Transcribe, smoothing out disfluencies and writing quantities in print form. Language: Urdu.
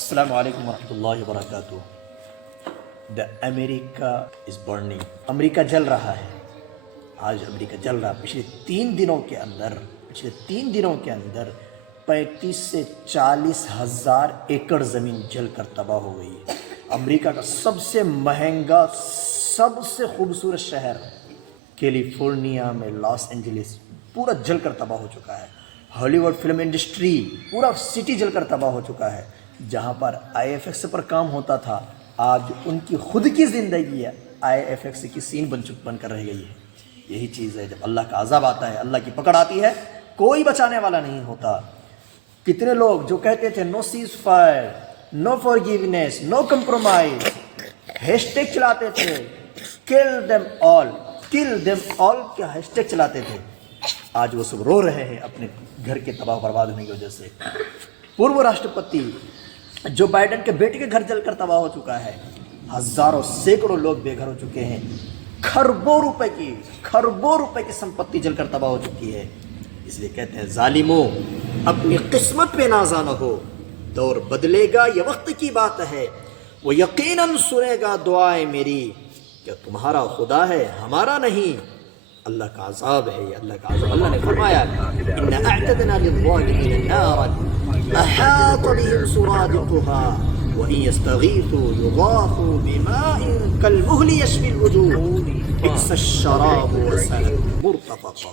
السلام علیکم ورحمۃ اللہ وبرکاتہ. دا امریکہ از برننگ. امریکہ جل رہا ہے. آج امریکہ جل رہا ہے. پچھلے تین دنوں کے اندر 35 سے 40 ہزار ایکڑ زمین جل کر تباہ ہو گئی ہے. امریکہ کا سب سے مہنگا، سب سے خوبصورت شہر کیلیفورنیا میں لاس اینجلس پورا جل کر تباہ ہو چکا ہے. ہالی ووڈ فلم انڈسٹری پورا سٹی جل کر تباہ ہو چکا ہے. جہاں پر آئی ایف ایکس پر کام ہوتا تھا، آج ان کی خود کی زندگی ہے آئی ایف ایکس کی سین بن کر رہ گئی ہے. یہی چیز ہے، جب اللہ کا عذاب آتا ہے، اللہ کی پکڑ آتی ہے، کوئی بچانے والا نہیں ہوتا. کتنے لوگ جو کہتے تھے نو سیز فائر، نو فارگیونیس، نو کمپرومائز، ہیش ٹیگ چلاتے تھے، کل دیم آل کیا ہیش ٹیگ چلاتے تھے، آج وہ سب رو رہے ہیں اپنے گھر کے تباہ برباد ہونے کی وجہ سے. پورو راشٹرپتی جو بائیڈن کے بیٹے کے گھر جل کر تباہ ہو چکا ہے. ہزاروں سینکڑوں لوگ بے گھر ہو چکے ہیں. کھربوں روپے کی سمپتی جل کر تباہ ہو چکی ہے. اس لیے کہتے ہیں ظالموں اپنی قسمت پہ نازا نہ ہو، دور بدلے گا یہ وقت کی بات ہے، وہ یقیناً سنے گا دعائیں میری. کیا تمہارا خدا ہے ہمارا نہیں؟ اللہ کا عذاب ہے یہ، اللہ کا عذاب. اللہ نے فرمایا ان اعتدنا للظالمین نارا احاط بهم سرادقها وان يستغيثوا يغاثوا بماء كالمهل يشفي الوجوه بئس الشراب وساءت مرتفقا.